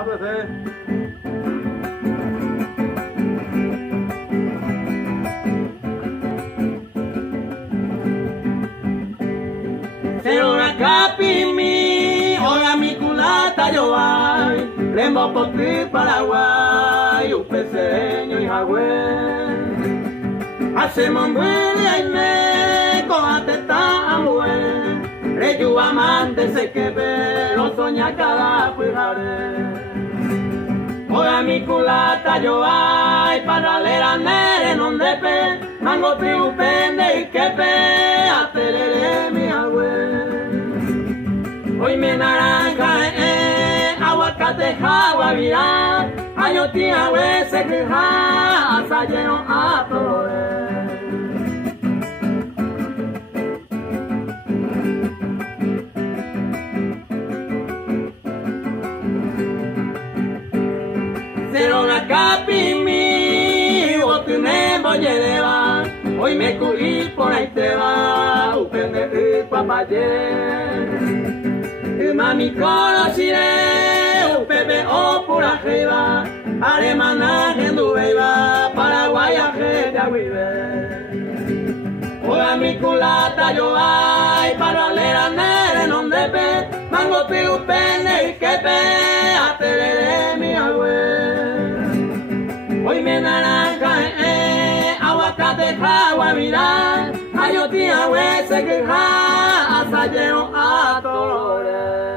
ABC. Cero una capimi, hola mi culata yo voy, rembo por ti Paraguay, un peseño y jagüey. Hacemos un buen aime, cójate esta mujer, reyu amante se que ve, lo soña cada cuijare. Hola mi culata yo voy, para leer a nere non depe, mango piu pende y que pe, aterere mi agüe. Hoy me naranja, aguacate, jagua, virá, ayoti agüe se queja, hasta lleno a todo. Cero una capimi, bote me voy a llevar, hoy me cubrí por ahí te va, upende y papayé. Mami conociré, upebe o por arriba, alemana en Dubeiba, Paraguay a gente hola mi culata yo voy, para leer a nere non depe, mango piu pende y que pe, aterere mi agüe. Hoy me naranja, aguacate, jagua, mirar, ayoti agüe se queja, hasta lleno a dolores.